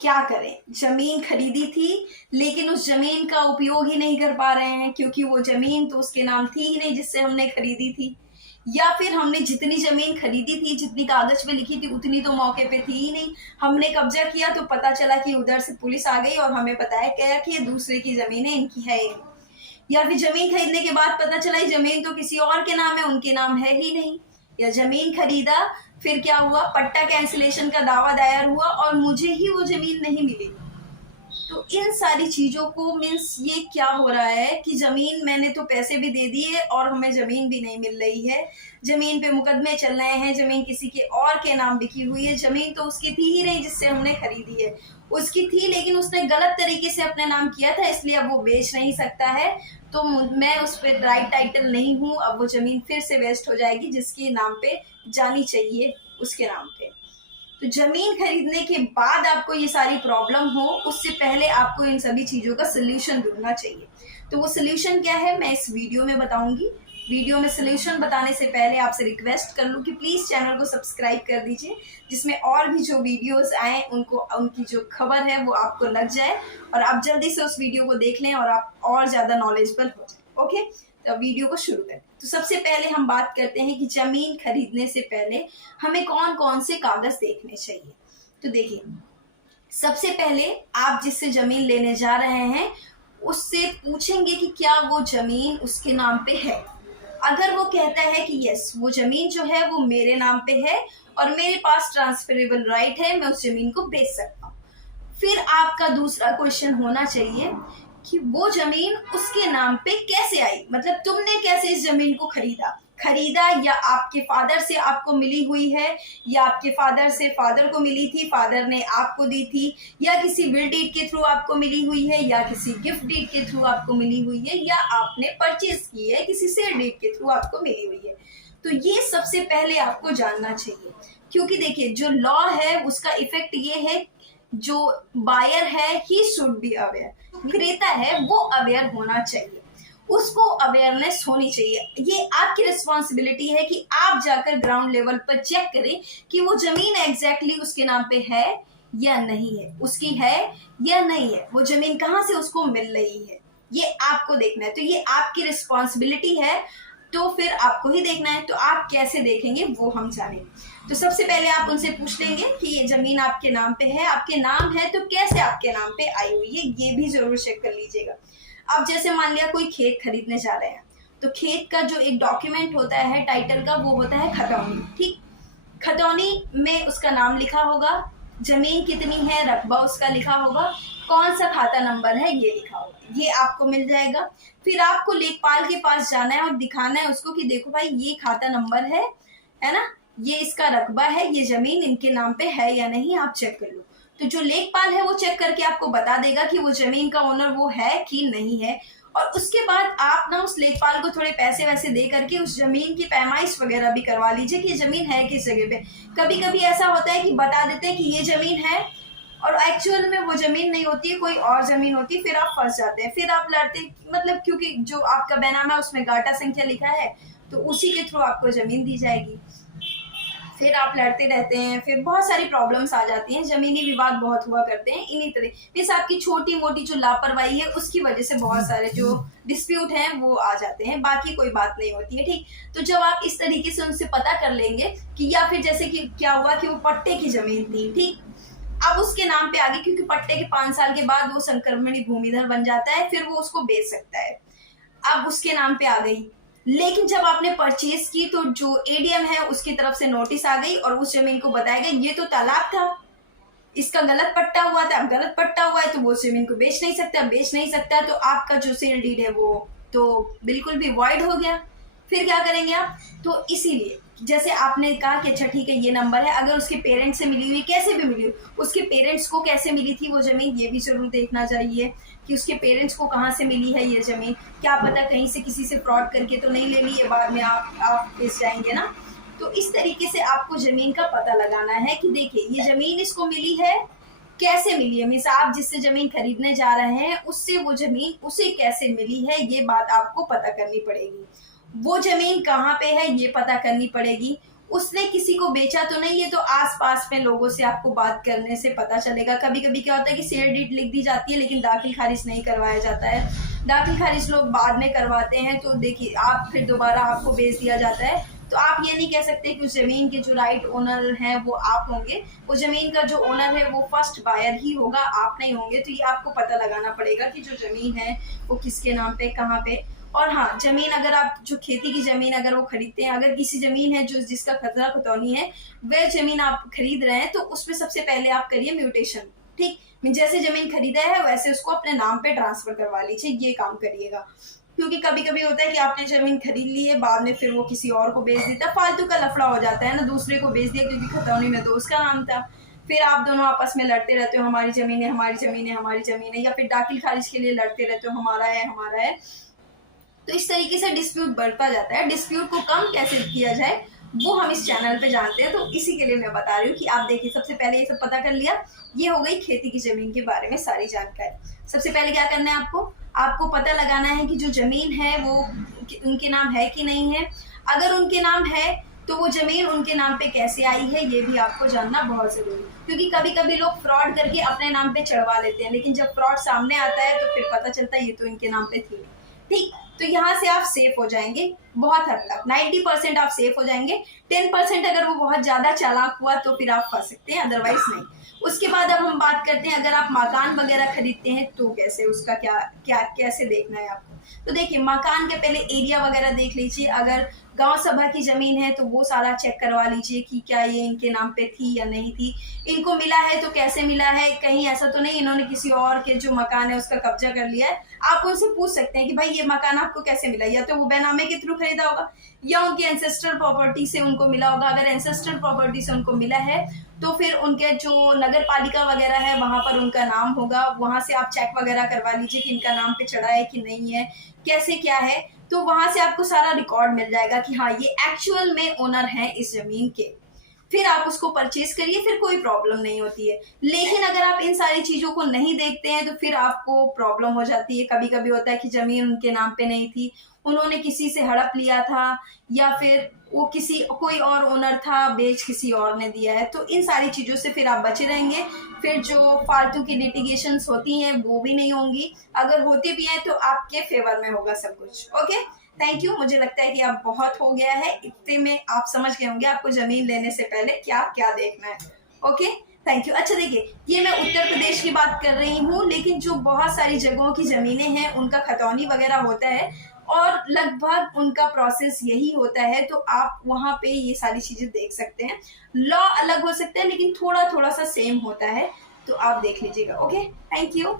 क्या करें, जमीन खरीदी थी लेकिन उस जमीन का उपयोग ही नहीं कर पा रहे हैं, क्योंकि वो जमीन तो उसके नाम थी ही नहीं जिससे हमने खरीदी थी। या फिर हमने जितनी जमीन खरीदी थी, जितनी कागज पे लिखी थी, उतनी तो मौके पे थी ही नहीं। हमने कब्जा किया तो पता चला कि उधर से पुलिस आ गई और हमें बताया गया कि ये दूसरे की जमीन है, इनकी है ही नहीं। या फिर जमीन खरीदने के बाद पता चला जमीन तो किसी और के नाम है, उनके नाम है ही नहीं। या जमीन खरीदा, फिर क्या हुआ, पट्टा कैंसिलेशन का दावा दायर हुआ और मुझे ही वो जमीन नहीं मिली। तो इन सारी चीजों को मीन्स ये क्या हो रहा है कि जमीन मैंने तो पैसे भी दे दिए और हमें जमीन भी नहीं मिल रही है। जमीन पे मुकदमे चल रहे हैं, जमीन किसी के और के नाम बिकी हुई है। जमीन तो उसकी थी ही नहीं जिससे हमने खरीदी है, उसकी थी लेकिन उसने गलत तरीके से अपने नाम किया था, इसलिए अब वो बेच नहीं सकता है। तो मैं उस पर राइट टाइटल नहीं हूँ। अब वो जमीन फिर से वेस्ट हो जाएगी, जिसके नाम पे जानी चाहिए उसके नाम पे। तो जमीन खरीदने के बाद आपको ये सारी प्रॉब्लम हो, उससे पहले आपको इन सभी चीजों का सोल्यूशन ढूंढना चाहिए। तो वो सोल्यूशन क्या है मैं इस वीडियो में बताऊंगी। वीडियो में सोल्यूशन बताने से पहले आपसे रिक्वेस्ट कर लूँ कि प्लीज चैनल को सब्सक्राइब कर दीजिए, जिसमें और भी जो वीडियोस आए उनको उनकी जो खबर है वो आपको लग जाए और आप जल्दी से उस वीडियो को देख लें और आप और ज्यादा नॉलेजेबल हो जाए। ओके, तो वीडियो को शुरू करें। तो सबसे पहले हम बात करते हैं कि जमीन खरीदने से पहले हमें कौन कौन से कागज देखने चाहिए। तो देखिए, सबसे पहले आप जिससे जमीन लेने जा रहे हैं उससे पूछेंगे कि क्या वो जमीन उसके नाम पे है। अगर वो कहता है कि यस, वो जमीन जो है वो मेरे नाम पे है और मेरे पास ट्रांसफरेबल राइट है, मैं उस जमीन को बेच सकता हूँ, फिर आपका दूसरा क्वेश्चन होना चाहिए कि वो जमीन उसके नाम पे कैसे आई। मतलब तुमने कैसे इस जमीन को खरीदा, या आपके फादर से आपको मिली हुई है, या आपके फादर से फादर को मिली थी, फादर ने आपको दी थी, या किसी विल डीड के थ्रू आपको मिली हुई है, या किसी गिफ्ट डीड के थ्रू आपको मिली हुई है, या आपने परचेज की है, किसी सेल डीड के थ्रू आपको मिली हुई है। तो ये सबसे पहले आपको जानना चाहिए, क्योंकि देखिए जो लॉ है उसका इफेक्ट ये है, जो बायर है ही शुड बी अवेयर, क्रेता है वो अवेयर होना चाहिए, उसको अवेयरनेस होनी चाहिए। ये आपकी रिस्पॉन्सिबिलिटी है कि आप जाकर ग्राउंड लेवल पर चेक करें कि वो जमीन एग्जैक्टली उसके नाम पे है या नहीं है, उसकी है या नहीं है, वो जमीन कहाँ से उसको मिल रही है, ये आपको देखना है। तो ये आपकी रिस्पॉन्सिबिलिटी है, तो फिर आपको ही देखना है। तो आप कैसे देखेंगे वो हम जाने। तो सबसे पहले आप उनसे पूछ लेंगे कि ये जमीन आपके नाम पे है, आपके नाम है तो कैसे आपके नाम पे आई हुई है, ये भी जरूर चेक कर लीजिएगा। अब जैसे मान लिया कोई खेत खरीदने जा रहे हैं, तो खेत का जो एक डॉक्यूमेंट होता है टाइटल का, वो होता है खतौनी। ठीक, खतौनी में उसका नाम लिखा होगा, जमीन कितनी है रकबा उसका लिखा होगा, कौन सा खाता नंबर है ये लिखा होगा, ये आपको मिल जाएगा। फिर आपको लेखपाल के पास जाना है और दिखाना है उसको कि देखो भाई ये खाता नंबर है ना, ये इसका रकबा है, ये जमीन इनके नाम पे है या नहीं, आप चेक कर लो। तो जो लेखपाल है वो चेक करके आपको बता देगा कि वो जमीन का ओनर वो है कि नहीं है। और उसके बाद आप ना उस लेखपाल को थोड़े पैसे वैसे दे करके उस जमीन की पैमाइश वगैरह भी करवा लीजिए कि जमीन है किस जगह पे। कभी कभी ऐसा होता है कि बता देते हैं कि ये जमीन है और एक्चुअल में वो जमीन नहीं होती है, कोई और जमीन होती है, फिर आप फंस जाते हैं, फिर आप लड़ते, मतलब क्योंकि जो आपका बैनामा है उसमें गाटा संख्या लिखा है तो उसी के थ्रू आपको जमीन दी जाएगी। फिर आप लड़ते रहते हैं, फिर बहुत सारी प्रॉब्लम्स आ जाती हैं, जमीनी विवाद बहुत हुआ करते हैं इन्हीं तरह। फिर आपकी छोटी मोटी जो लापरवाही है उसकी वजह से बहुत सारे जो डिस्प्यूट हैं वो आ जाते हैं, बाकी कोई बात नहीं होती है। ठीक, तो जब आप इस तरीके से उनसे पता कर लेंगे कि, या फिर जैसे कि क्या हुआ कि वो पट्टे की जमीन थी, ठीक, अब उसके नाम पे आ गई, क्योंकि पट्टे के 5 साल के बाद वो संक्रमणी भूमिधर बन जाता है, फिर वो उसको बेच सकता है, अब उसके नाम पे आ गई। लेकिन जब आपने परचेज की तो जो एडीएम है उसकी तरफ से नोटिस आ गई और उस जमीन को बताया गया ये तो तालाब था, इसका गलत पट्टा हुआ था, अब गलत पट्टा हुआ है तो वो जमीन को बेच नहीं सकता, तो आपका जो सेल डीड है वो तो बिल्कुल भी वॉइड हो गया। फिर क्या करेंगे आप? तो इसीलिए जैसे आपने कहा कि अच्छा ठीक है ये नंबर है, अगर उसके पेरेंट्स से मिली हुई, कैसे भी मिली हुई, उसके पेरेंट्स को कैसे मिली थी वो जमीन, ये भी जरूर देखना चाहिए कि उसके पेरेंट्स को कहाँ से मिली है ये जमीन। क्या पता कहीं से किसी से फ्रॉड करके तो नहीं ले ली है, बाद में आप बेच जाएंगे ना। तो इस तरीके से आपको जमीन का पता लगाना है कि देखिए ये जमीन इसको मिली है, कैसे मिली है, मीन्स आप जिससे जमीन खरीदने जा रहे हैं उससे वो जमीन उसे कैसे मिली है, ये बात आपको पता करनी पड़ेगी। वो जमीन कहाँ पे है ये पता करनी पड़ेगी, उसने किसी को बेचा तो नहीं, ये तो आसपास में लोगों से आपको बात करने से पता चलेगा। कभी कभी क्या होता है कि शेयर डीड लिख दी जाती है लेकिन दाखिल खारिज नहीं करवाया जाता है, दाखिल खारिज लोग बाद में करवाते हैं, तो देखिए आप फिर दोबारा आपको बेच दिया जाता है। तो आप ये नहीं कह सकते कि उस जमीन के जो राइट ओनर हैं वो आप होंगे, वो जमीन का जो ओनर है वो फर्स्ट बायर ही होगा, आप नहीं होंगे। तो ये आपको पता लगाना पड़ेगा कि जो जमीन है वो किसके नाम पे, कहाँ पे। और हाँ, जमीन अगर आप जो खेती की जमीन अगर वो खरीदते हैं, अगर किसी जमीन है जो जिसका खतरा खतौनी है, वह जमीन आप खरीद रहे हैं, तो उसमें सबसे पहले आप करिए म्यूटेशन। ठीक, जैसे जमीन खरीदा है वैसे उसको अपने नाम पे ट्रांसफर करवा लीजिए, ये काम करिएगा। क्योंकि कभी कभी होता है कि आपने जमीन खरीद ली है, बाद में फिर वो किसी और को बेच देता है, फालतू का लफड़ा हो जाता है ना, दूसरे को बेच दिया क्योंकि खतौनी में तो उसका नाम था, फिर आप दोनों आपस में लड़ते रहते हो, हमारी जमीन है हमारी जमीन है हमारी जमीन है, या फिर दाखिल खारिज के लिए लड़ते रहते हो, हमारा है हमारा है। तो इस तरीके से डिस्प्यूट बढ़ता जाता है। डिस्प्यूट को कम कैसे किया जाए वो हम इस चैनल पे जानते हैं, तो इसी के लिए मैं बता रही हूँ कि आप देखिए, सबसे पहले ये सब पता कर लिया, ये हो गई खेती की जमीन के बारे में सारी जानकारी। सबसे पहले क्या करना है आपको, आपको पता लगाना है कि जो जमीन है वो उनके नाम है कि नहीं है। अगर उनके नाम है तो वो जमीन उनके नाम पे कैसे आई है ये भी आपको जानना बहुत जरूरी, क्योंकि कभी कभी लोग फ्रॉड करके अपने नाम पे चढ़वा लेते हैं, लेकिन जब फ्रॉड सामने आता है तो फिर पता चलता है ये तो इनके नाम पे थी। ठीक, तो यहाँ से आप सेफ हो जाएंगे बहुत हद तक, 90% आप सेफ हो जाएंगे। 10% अगर वो बहुत ज्यादा चालाक हुआ तो फिर आप फंस सकते हैं, अदरवाइज नहीं। उसके बाद अब हम बात करते हैं, अगर आप मकान वगैरह खरीदते हैं तो कैसे, उसका क्या क्या कैसे देखना है आपको। तो देखिए, मकान के पहले एरिया वगैरह देख लीजिए, अगर गांव सभा की जमीन है तो वो सारा चेक करवा लीजिए कि क्या ये इनके नाम पे थी या नहीं थी, इनको मिला है तो कैसे मिला है, कहीं ऐसा तो नहीं इन्होंने किसी और के जो मकान है उसका कब्जा कर लिया है। आप उनसे पूछ सकते हैं कि भाई ये मकान आपको कैसे मिला, या तो वो बेनामे के थ्रू खरीदा होगा या उनके एंसेस्टर प्रॉपर्टी से उनको मिला होगा। अगर एंसेस्टर प्रॉपर्टी से उनको मिला है तो फिर उनके जो नगर पालिका वगैरह है वहां पर उनका नाम होगा, वहां से आप चेक वगैरह करवा लीजिए कि इनका नाम पे चढ़ा है कि नहीं है, कैसे क्या है, तो वहां से आपको सारा रिकॉर्ड मिल जाएगा कि हाँ ये एक्चुअल में ओनर है इस जमीन के। फिर आप उसको परचेज करिए, फिर कोई प्रॉब्लम नहीं होती है। लेकिन अगर आप इन सारी चीजों को नहीं देखते हैं तो फिर आपको प्रॉब्लम हो जाती है। कभी कभी होता है कि जमीन उनके नाम पे नहीं थी, उन्होंने किसी से हड़प लिया था, या फिर वो कोई और ओनर था, बेच किसी और ने दिया है, तो इन सारी चीजों से फिर आप बचे रहेंगे। फिर जो फालतू की लिटिगेशंस होती हैं वो भी नहीं होंगी, अगर होती भी हैं तो आपके फेवर में होगा सब कुछ। Okay, thank you. मुझे लगता है कि अब बहुत हो गया है, इतने में आप समझ गए होंगे आपको जमीन लेने से पहले क्या क्या देखना है। Okay, thank you. अच्छा देखिए, ये मैं उत्तर प्रदेश की बात कर रही हूँ, लेकिन जो बहुत सारी जगहों की जमीनें हैं उनका खतौनी वगैरह होता है और लगभग उनका प्रोसेस यही होता है, तो आप वहां पे ये सारी चीजें देख सकते हैं। लॉ अलग हो सकता है लेकिन थोड़ा थोड़ा सा सेम होता है, तो आप देख लीजिएगा। Okay, thank you.